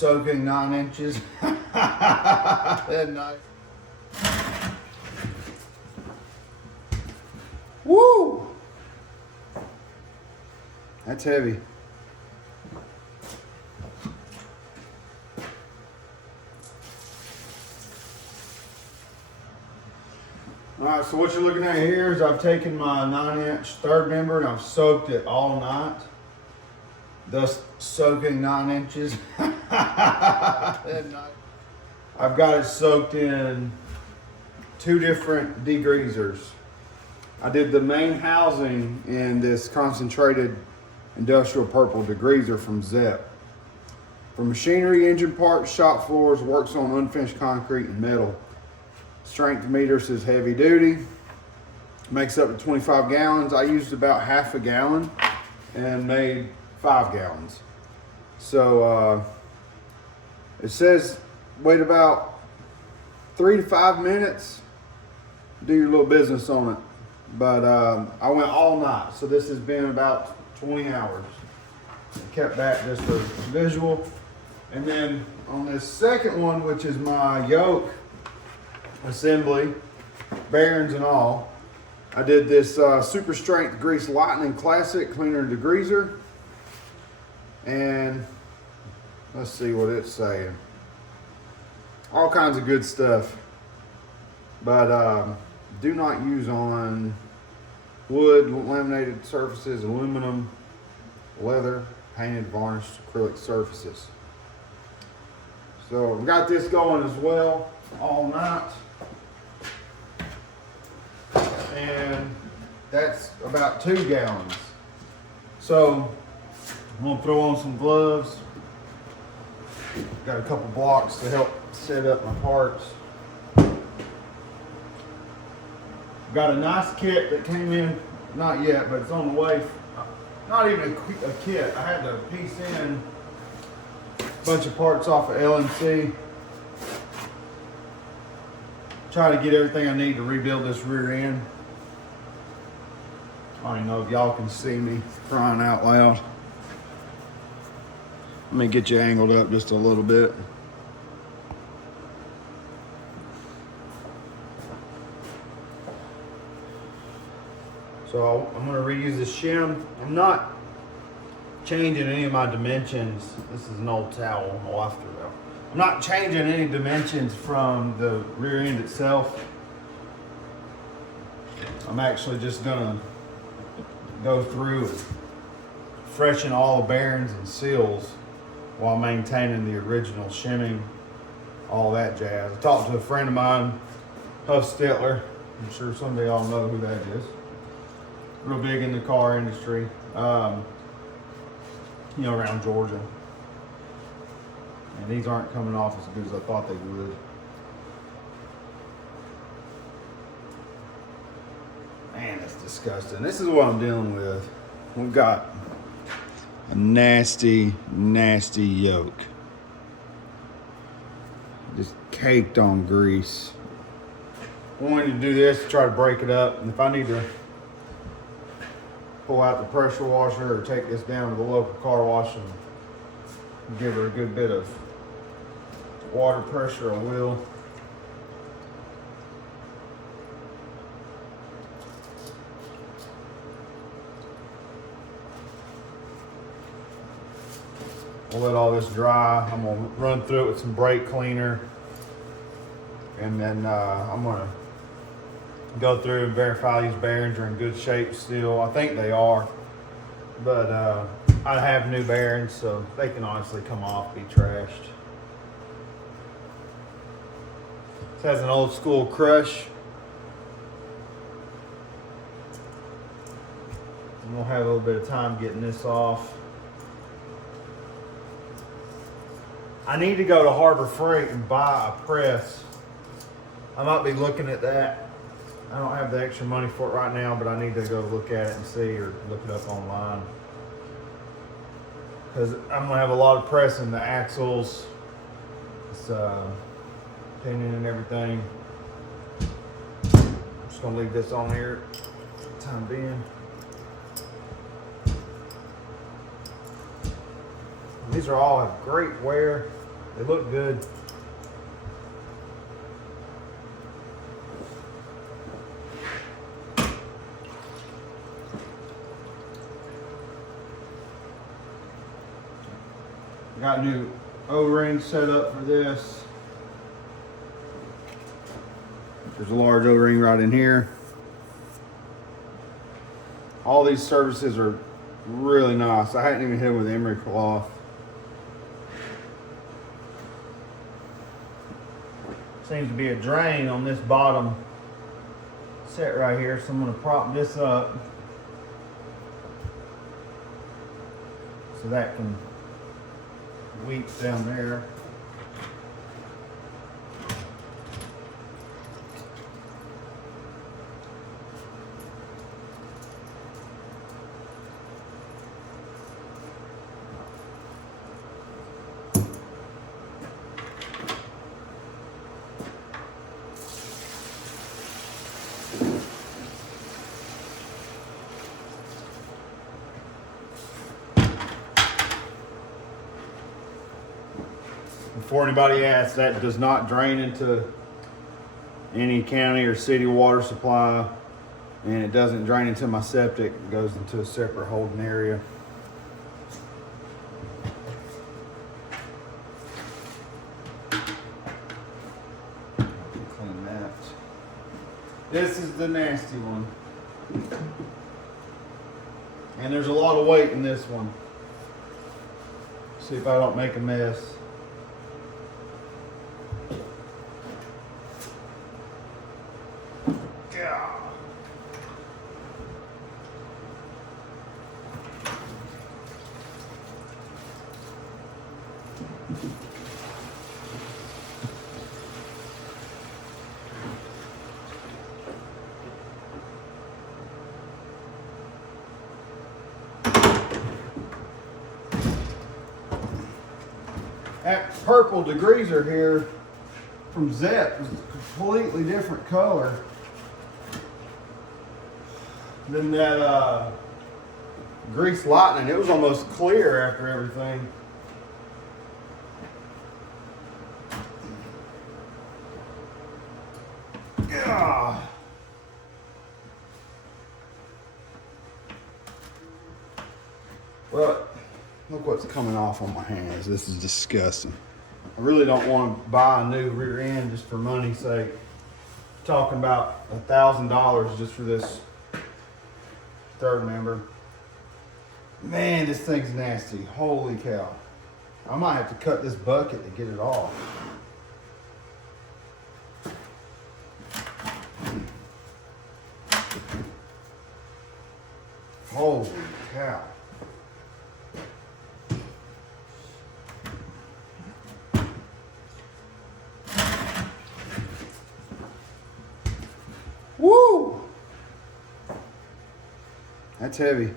soaking 9 inches. That night. Woo! That's heavy. Alright, so what you're looking at here is I've taken my 9-inch third member and I've soaked it all night. Thus soaking 9 inches. I've got it soaked in 2 different degreasers. I did the main housing in this concentrated industrial purple degreaser from Zepp. For machinery, engine parts, shop floors, works on unfinished concrete and metal. Strength meter says heavy duty. Makes up to 25 gallons. I used about half a gallon and made 5 gallons. So it says wait about 3 to 5 minutes. Do your little business on it. But I went all night, so this has been about 20 hours. I kept that just for visual. And then on this second one, which is my yoke assembly, bearings and all, I did this super strength grease lightning classic cleaner degreaser. And let's see what it's saying. All kinds of good stuff. But do not use on wood, laminated surfaces, aluminum, leather, painted, varnished, acrylic surfaces. So we got this going as well all night. And that's about 2 gallons. So I'm gonna throw on some gloves. Got a couple blocks to help set up my parts. Got a nice kit that came in, not yet, but it's on the way. Not even a kit. I had to piece in a bunch of parts off of LNC. Try to get everything I need to rebuild this rear end. I don't even know if y'all can see me crying out loud. Let me get you angled up just a little bit. So I'm going to reuse this shim. I'm not changing any of my dimensions. This is an old towel my wife threw out. I'm not changing any dimensions from the rear end itself. I'm actually just going to go through and freshen all the bearings and seals while maintaining the original shimming, all that jazz. I talked to a friend of mine, Huff Stetler. I'm sure some of y'all know who that is. Real big in the car industry, you know, around Georgia. And these aren't coming off as good as I thought they would. Man, that's disgusting. This is what I'm dealing with. We've got a nasty, nasty yoke. Just caked on grease. I wanted to do this to try to break it up. And if I need to pull out the pressure washer or take this down to the local car wash and give her a good bit of water pressure, I will. We'll let all this dry. I'm gonna run through it with some brake cleaner, and then I'm gonna go through and verify these bearings are in good shape still. I think they are, but I have new bearings, so they can honestly come off, be trashed. This has an old school crush. I'm gonna have a little bit of time getting this off. I need to go to Harbor Freight and buy a press. I might be looking at that. I don't have the extra money for it right now, but I need to go look at it and see, or look it up online. Because I'm gonna have a lot of pressing the axles, this pinion and everything. I'm just gonna leave this on here for the time being. These are all have great wear. They look good. Got a new O-ring set up for this. There's a large O-ring right in here. All these surfaces are really nice. I hadn't even hit them with emery cloth. Seems to be a drain on this bottom set right here, so I'm going to prop this up so that can weep down there. Before anybody asks, that does not drain into any county or city water supply, and it doesn't drain into my septic. It goes into a separate holding area. Clean that. This is the nasty one. And there's a lot of weight in this one. See if I don't make a mess. That purple degreaser here from Zep is a completely different color than that grease lightning. It was almost clear after everything. Yeah. Well, look what's coming off on my hands. This is disgusting. I really don't want to buy a new rear end just for money's sake. Talking about $1,000 just for this third member. Man, this thing's nasty. Holy cow. I might have to cut this bucket to get it off. Holy cow. Woo! That's heavy.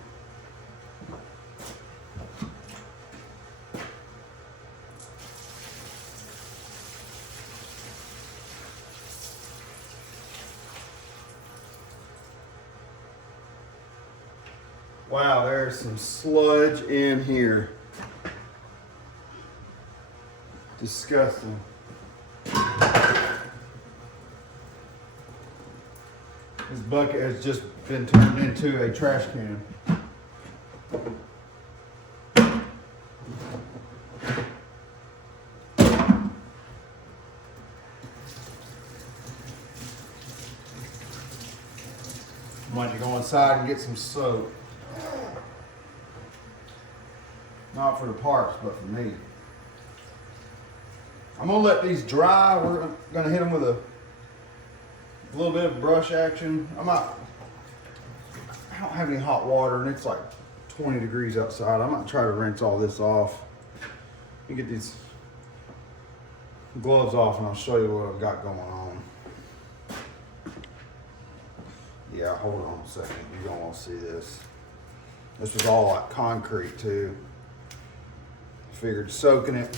Wow, there's some sludge in here. Disgusting. This bucket has just been turned into a trash can. I might have to go inside and get some soap. Not for the parks, but for me. I'm gonna let these dry. We're gonna hit them with a little bit of brush action. I don't have any hot water and it's like 20 degrees outside. I'm gonna try to rinse all this off. Let me get these gloves off and I'll show you what I've got going on. Yeah, hold on a second. You're gonna want to see this. This was all like concrete too. Figured soaking it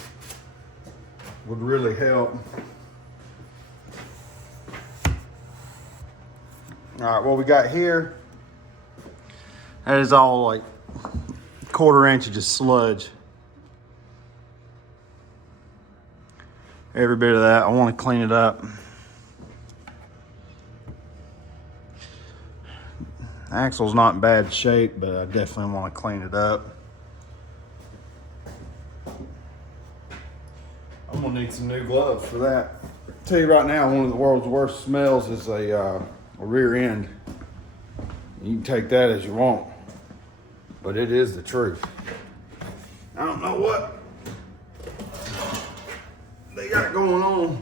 would really help. All right, what we got here, that is all like 1/4 inch of just sludge. every bit of that. I want to clean it up. Axle's not in bad shape, but I definitely want to clean it up. I'm gonna need some new gloves for that. I'll tell you right now, one of the world's worst smells is a rear end. You can take that as you want, but it is the truth. I don't know what they got going on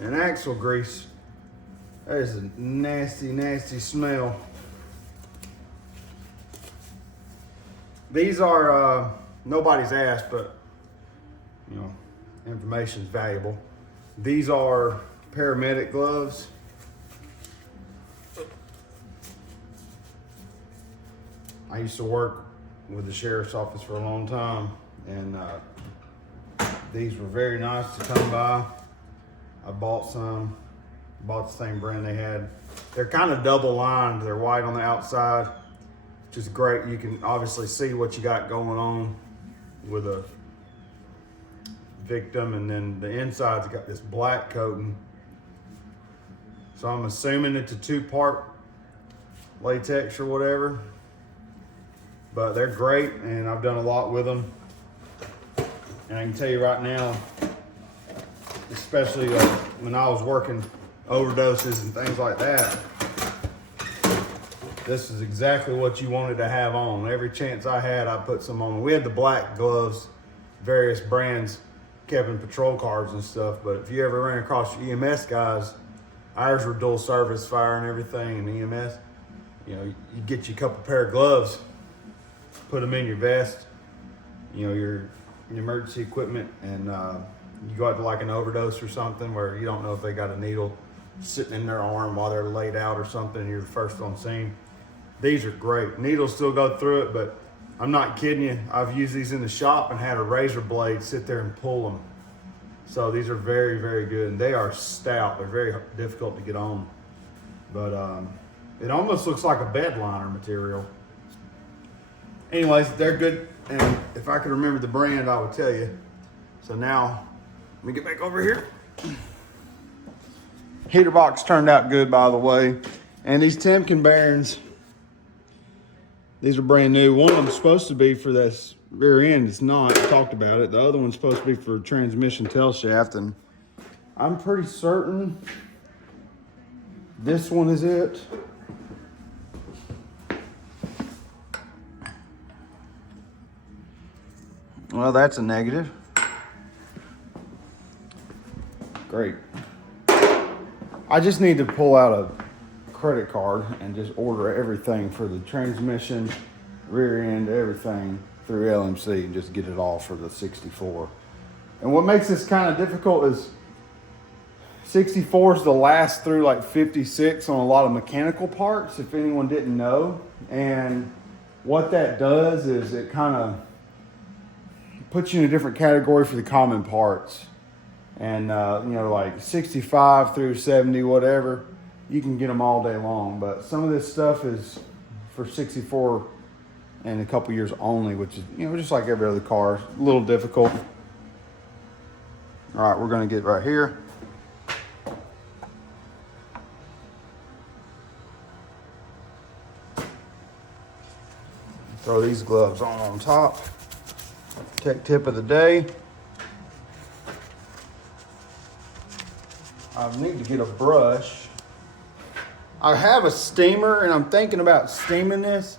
in axle grease. That is a nasty, nasty smell. These are, nobody's asked, but you know, information is valuable. These are paramedic gloves. I used to work with the sheriff's office for a long time, and these were very nice to come by. I bought the same brand they had. They're kind of double lined. They're white on the outside, which is great. You can obviously see what you got going on with a victim, and then the inside's got this black coating. So I'm assuming it's a 2-part latex or whatever, but they're great, and I've done a lot with them. And I can tell you right now, especially when I was working overdoses and things like that, this is exactly what you wanted to have on. Every chance I had, I put some on. We had the black gloves, various brands, kept in patrol cars and stuff, but if you ever ran across your EMS guys, ours were dual service, fire and everything, and EMS, you know, you get you a couple pair of gloves, put them in your vest, you know, your emergency equipment, and you go out to like an overdose or something where you don't know if they got a needle sitting in their arm while they're laid out or something, and you're the first on scene. These are great. Needles still go through it, but I'm not kidding you. I've used these in the shop and had a razor blade sit there and pull them. So these are very, very good. And they are stout. They're very difficult to get on. But it almost looks like a bed liner material. Anyways, they're good. And if I could remember the brand, I would tell you. So now, let me get back over here. Heater box turned out good, by the way. And these Timken bearings, these are brand new. One of them is supposed to be for this rear end. It's not. I talked about it. The other one's supposed to be for transmission tail shaft, and I'm pretty certain this one is it. Well, that's a negative. Great. I just need to pull out a credit card and just order everything for the transmission, rear end, everything through LMC, and just get it all for the 64. And what makes this kind of difficult is 64s will last through like 56 on a lot of mechanical parts, if anyone didn't know. And what that does is it kind of puts you in a different category for the common parts. And you know, like 65 through 70, whatever, you can get them all day long. But some of this stuff is for 64 and a couple years only, which is, you know, just like every other car, a little difficult. All right, we're gonna get right here. Throw these gloves on top. Tech tip of the day. I need to get a brush. I have a steamer and I'm thinking about steaming this,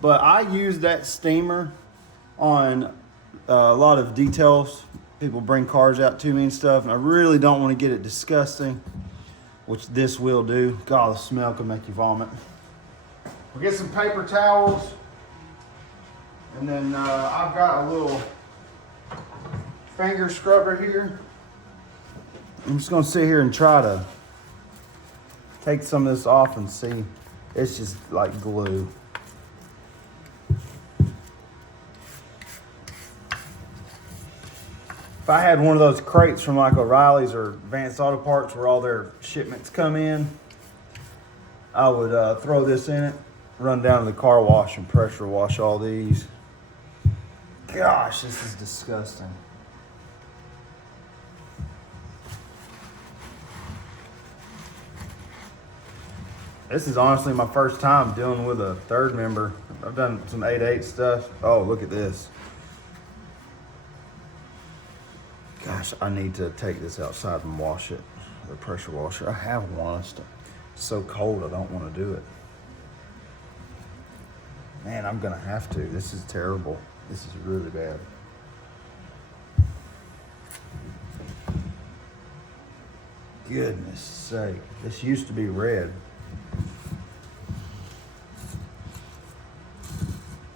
but I use that steamer on a lot of details. People bring cars out to me and stuff, and I really don't want to get it disgusting, which this will do. God, the smell could make you vomit. We'll get some paper towels, and then I've got a little finger scrubber here. I'm just gonna sit here and try to take some of this off and see. It's just like glue. If I had one of those crates from like O'Reilly's or Advanced Auto Parts where all their shipments come in, I would throw this in it, run down to the car wash and pressure wash all these. Gosh, this is disgusting. This is honestly my first time dealing with a third member. I've done some 8/8 stuff. Oh, look at this. Gosh, I need to take this outside and wash it. The pressure washer. I have one. It's so cold I don't want to do it. Man, I'm gonna have to. This is terrible. This is really bad. Goodness sake. This used to be red.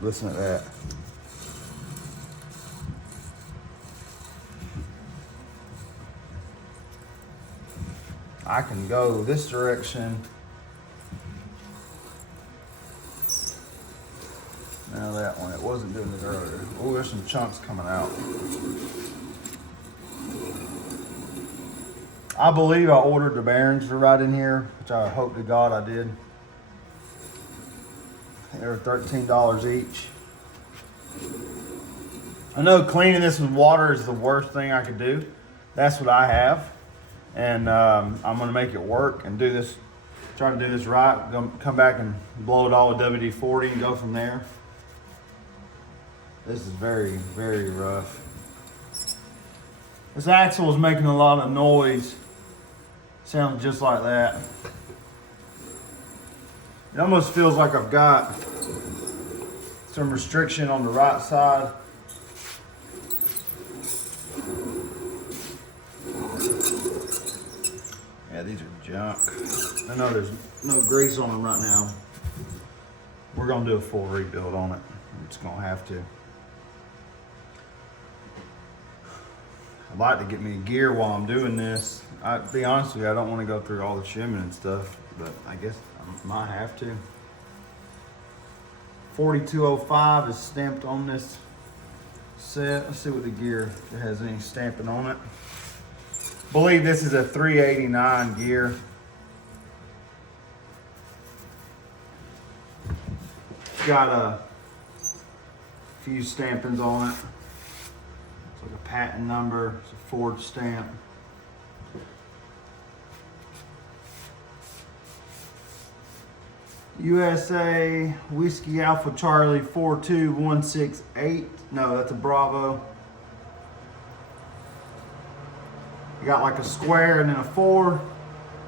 Listen to that. I can go this direction. Now that one, it wasn't doing it earlier. Oh, there's some chunks coming out. I believe I ordered the bearings for right in here, which I hope to God I did. They were $13 each. I know cleaning this with water is the worst thing I could do. That's what I have. And I'm gonna make it work and do this, try to do this right. Come back and blow it all with WD-40 and go from there. This is very, very rough. This axle is making a lot of noise. Sounds just like that. It almost feels like I've got some restriction on the right side. Yeah, these are junk. I know there's no grease on them right now. We're gonna do a full rebuild on it. I'm just gonna have to. I'd like to get me a gear while I'm doing this. To be honest with you, I don't want to go through all the shimming and stuff, but I guess I might have to. 4205 is stamped on this set. Let's see what the gear, if it has any stamping on it. I believe this is a 389 gear. It's got a few stampings on it. It's like a patent number. It's a Ford stamp. USA Whiskey Alpha Charlie 42168. No, that's a Bravo. You got like a square and then a 4.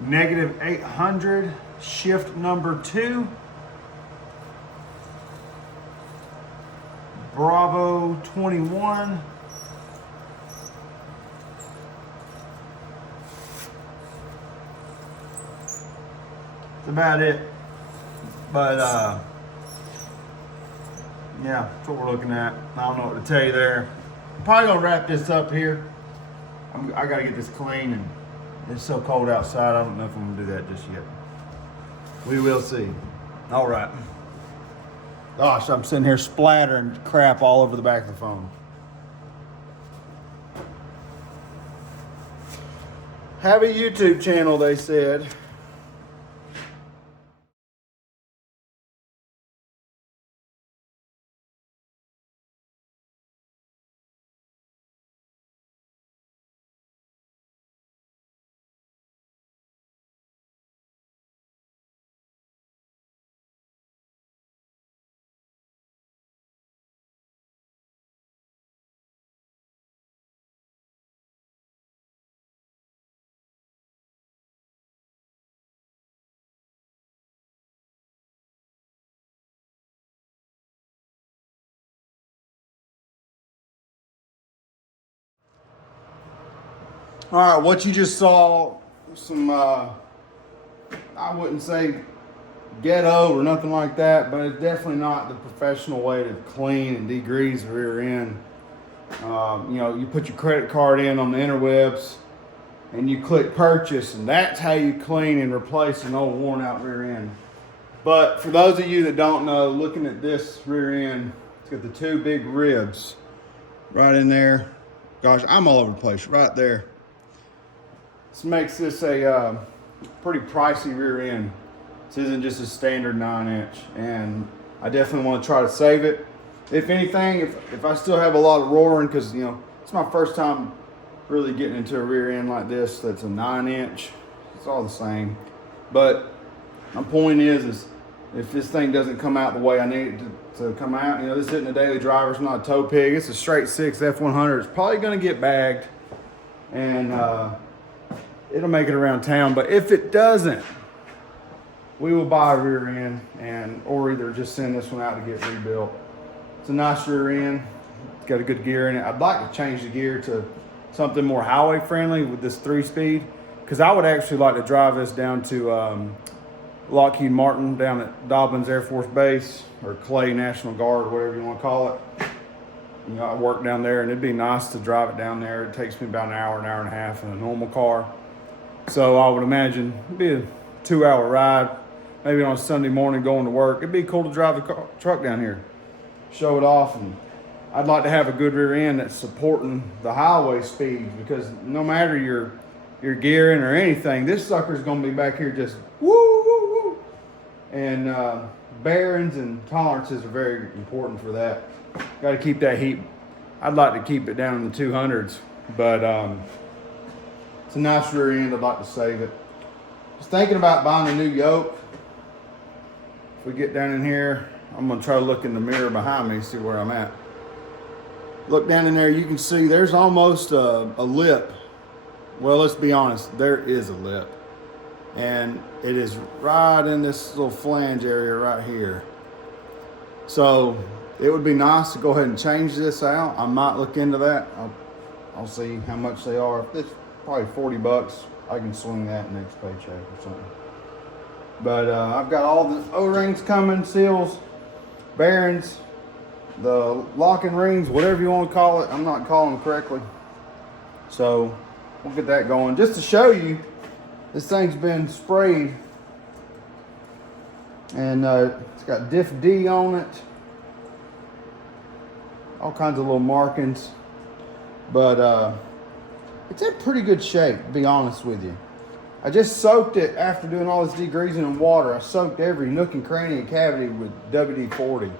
Negative 800. Shift number 2. Bravo 21. That's about it. But yeah, that's what we're looking at. I don't know what to tell you there. I'm probably gonna wrap this up here. I gotta get this clean, and it's so cold outside. I don't know if I'm gonna do that just yet. We will see. All right. Gosh, I'm sitting here splattering crap all over the back of the phone. Have a YouTube channel, they said. All right, what you just saw, some, I wouldn't say ghetto or nothing like that, but it's definitely not the professional way to clean and degrease the rear end. You know, you put your credit card in on the interwebs and you click purchase, and that's how you clean and replace an old worn out rear end. But for those of you that don't know, looking at this rear end, it's got the 2 big ribs right in there. Gosh, I'm all over the place right there. This makes this a pretty pricey rear end. This isn't just a standard 9-inch, and I definitely want to try to save it. If anything, if I still have a lot of roaring, because you know it's my first time really getting into a rear end like this that's a 9-inch. It's all the same, but My point is if this thing doesn't come out the way I need it to come out, you know, this isn't a daily driver, it's not a tow pig, it's a straight 6 F100. It's probably gonna get bagged and it'll make it around town. But if it doesn't, we will buy a rear end or either just send this one out to get rebuilt. It's a nice rear end. It's got a good gear in it. I'd like to change the gear to something more highway friendly with this 3-speed, because I would actually like to drive this down to Lockheed Martin down at Dobbins Air Force Base, or Clay National Guard, or whatever you want to call it. You know, I work down there, and it'd be nice to drive it down there. It takes me about an hour and a half in a normal car. So I would imagine it'd be a 2-hour ride, maybe on a Sunday morning going to work. It'd be cool to drive the truck down here, show it off, and I'd like to have a good rear end that's supporting the highway speeds, because no matter your gearing or anything, this sucker's gonna be back here just woo, woo, woo. And bearings and tolerances are very important for that. Got to keep that heat. I'd like to keep it down in the 200s, but it's a nice rear end. I'd like to save it. Just thinking about buying a new yoke. If we get down in here, I'm gonna try to look in the mirror behind me and see where I'm at. Look down in there, you can see there's almost a lip. Well, let's be honest, there is a lip. And it is right in this little flange area right here. So it would be nice to go ahead and change this out. I might look into that. I'll see how much they are. If it's probably 40 bucks, I can swing that next paycheck or something. But I've got all the O-rings coming, seals, bearings, the locking rings, whatever you want to call it. I'm not calling them correctly. So we'll get that going. Just to show you, this thing's been sprayed, and it's got Diff D on it. All kinds of little markings. But it's in pretty good shape, to be honest with you. I just soaked it after doing all this degreasing in water. I soaked every nook and cranny and cavity with WD-40.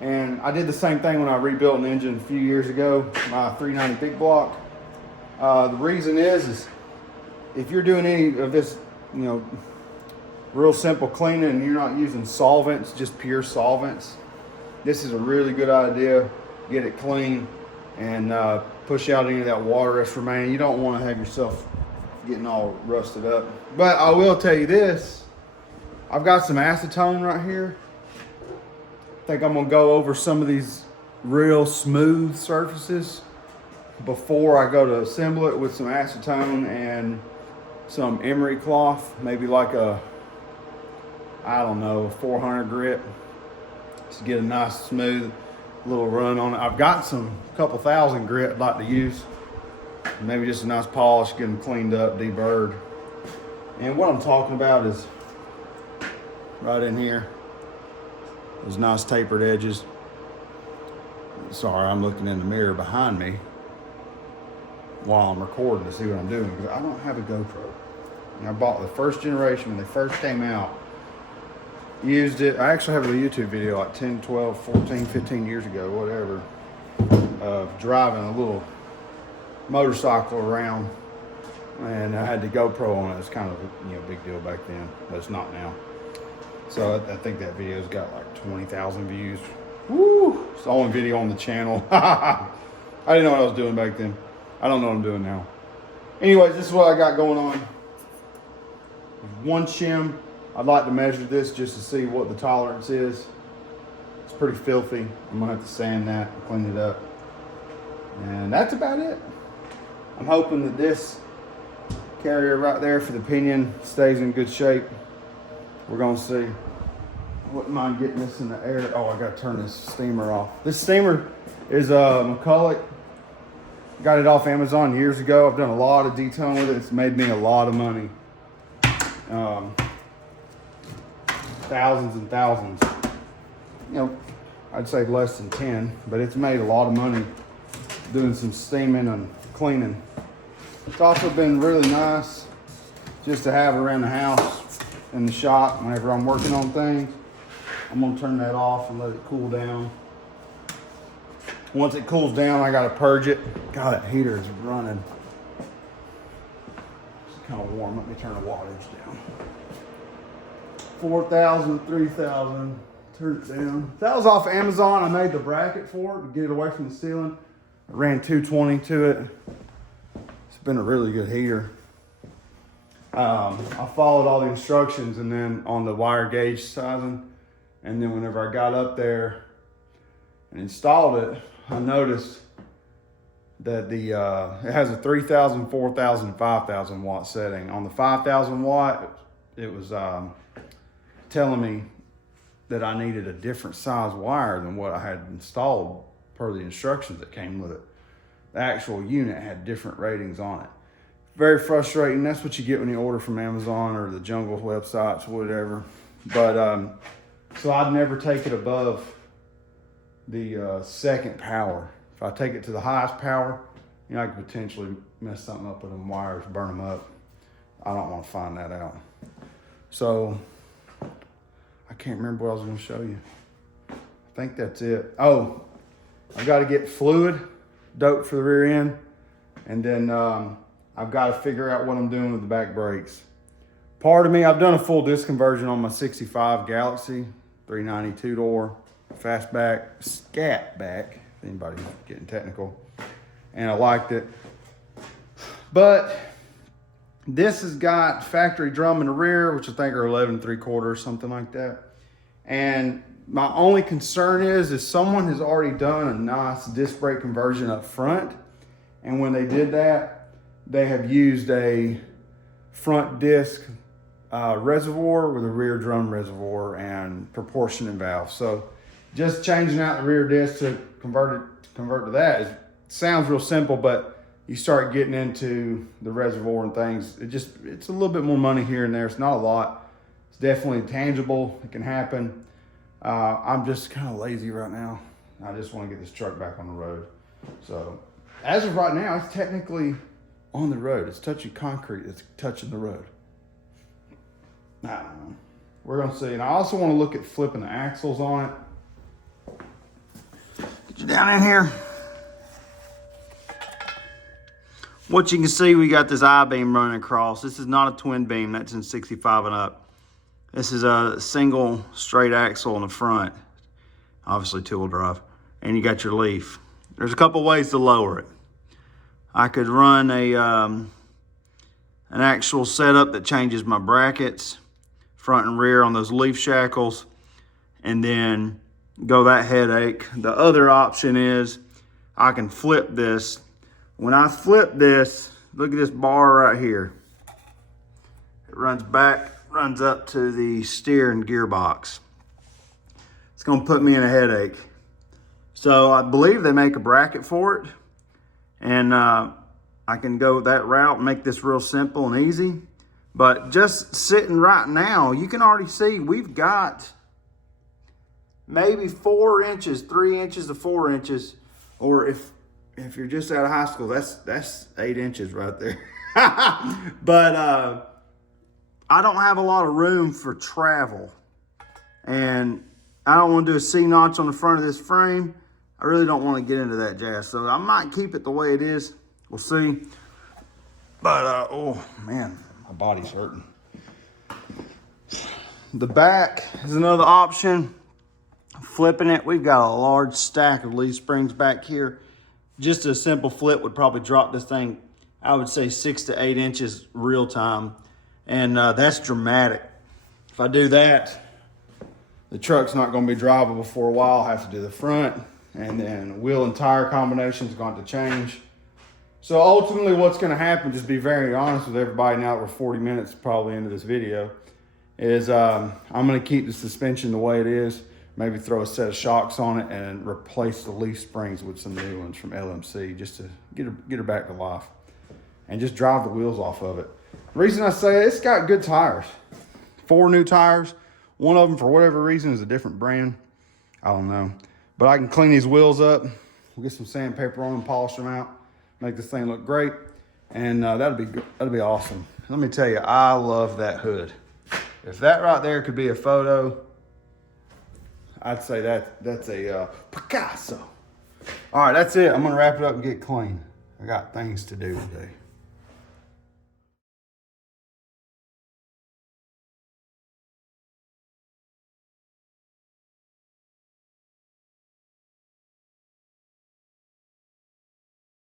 And I did the same thing when I rebuilt an engine a few years ago, my 390 big block. The reason is if you're doing any of this, you know, real simple cleaning and you're not using solvents, just pure solvents, this is a really good idea. Get it clean and push out any of that water that's remaining. You don't want to have yourself getting all rusted up. But I will tell you this, I've got some acetone right here. I think I'm gonna go over some of these real smooth surfaces before I go to assemble it with some acetone and some emery cloth, maybe like a, I don't know, a 400 grit, to get a nice smooth little run on it. I've got a couple thousand grit I'd like to use. Maybe just a nice polish, get them cleaned up, deburred. And what I'm talking about is right in here, those nice tapered edges. Sorry, I'm looking in the mirror behind me while I'm recording to see what I'm doing, because I don't have a GoPro. And I bought the first generation when they first came out. Used it. I actually have a YouTube video like 10, 12, 14, 15 years ago, whatever, of driving a little motorcycle around, and I had the GoPro on it. It's kind of a big deal back then, but it's not now. So I think that video's got like 20,000 views. Woo! It's the only video on the channel. I didn't know what I was doing back then. I don't know what I'm doing now. Anyways, this is what I got going on. One shim. I'd like to measure this just to see what the tolerance is. It's pretty filthy. I'm gonna have to sand that and clean it up. And that's about it. I'm hoping that this carrier right there for the pinion stays in good shape. We're gonna see. I wouldn't mind getting this in the air. Oh, I gotta turn this steamer off. This steamer is a McCulloch. Got it off Amazon years ago. I've done a lot of detailing with it. It's made me a lot of money. Thousands and thousands. You know, I'd say less than 10, but it's made a lot of money doing some steaming and cleaning. It's also been really nice just to have around the house in the shop whenever I'm working on things. I'm gonna turn that off and let it cool down. Once it cools down, I gotta purge it. God, that heater is running. It's kind of warm. Let me turn the wattage down. 4,000, 3,000. Turn it down. That was off Amazon. I made the bracket for it to get it away from the ceiling. I ran 220 to it. It's been a really good heater. I followed all the instructions and then on the wire gauge sizing. And then whenever I got up there and installed it, I noticed that it has a 3,000, 4,000, 5,000 watt setting. On the 5,000 watt, it was telling me that I needed a different size wire than what I had installed per the instructions that came with it. The actual unit had different ratings on it. Very frustrating. That's what you get when you order from Amazon or the Jungle websites, whatever. But so I'd never take it above the second power. If I take it to the highest power, you know, I could potentially mess something up with them wires, burn them up. I don't want to find that out. So I can't remember what I was going to show you. I think that's it. Oh, I've got to get fluid doped for the rear end. And then I've got to figure out what I'm doing with the back brakes. Part of me, I've done a full disc conversion on my 65 Galaxy, 392 door, fastback, scat back, if anybody's getting technical. And I liked it. But this has got factory drum in the rear, which I think are 11 3/4, something like that. And my only concern is if someone has already done a nice disc brake conversion up front, and when they did that, they have used a front disc reservoir with a rear drum reservoir and proportioning valve. So just changing out the rear disc to convert to that sounds real simple, but you start getting into the reservoir and things, it's a little bit more money here and there. It's not a lot. It's definitely tangible. It can happen. I'm just kind of lazy right now. I just want to get this truck back on the road. So as of right now, it's technically on the road. It's touching concrete. It's touching the road. I don't know. We're going to see. And I also want to look at flipping the axles on it. Get you down in here. What you can see, we got this I-beam running across. This is not a twin beam. That's in 65 and up. This is a single straight axle in the front. Obviously two-wheel drive. And you got your leaf. There's a couple ways to lower it. I could run an actual setup that changes my brackets, front and rear on those leaf shackles, and then go that headache. The other option is I can flip this. When I flip this, look at this bar right here. It runs back, runs up to the steering gearbox. It's gonna put me in a headache. So I believe they make a bracket for it, and I can go that route and make this real simple and easy. But just sitting right now, you can already see we've got maybe 4 inches, 3 inches to 4 inches, or if you're just out of high school, that's 8 inches right there. But I don't have a lot of room for travel, and I don't want to do a C-notch on the front of this frame. I really don't want to get into that jazz, so I might keep it the way it is. We'll see. But oh man, my body's hurting. The back is another option. Flipping it, we've got a large stack of leaf springs back here. Just a simple flip would probably drop this thing, I would say 6 to 8 inches real time. And that's dramatic. If I do that, the truck's not gonna be drivable for a while. I have to do the front, and then wheel and tire combination is going to change. So ultimately what's gonna happen, just be very honest with everybody now that we're 40 minutes probably into this video, is I'm gonna keep the suspension the way it is, maybe throw a set of shocks on it and replace the leaf springs with some new ones from LMC just to get her back to life and just drive the wheels off of it. The reason I say it's got good tires, 4 new tires. One of them, for whatever reason, is a different brand. I don't know. But I can clean these wheels up. We'll get some sandpaper on them, polish them out, make this thing look great. And that'll be awesome. Let me tell you, I love that hood. If that right there could be a photo, I'd say that's a Picasso. All right, that's it. I'm gonna wrap it up and get clean. I got things to do today.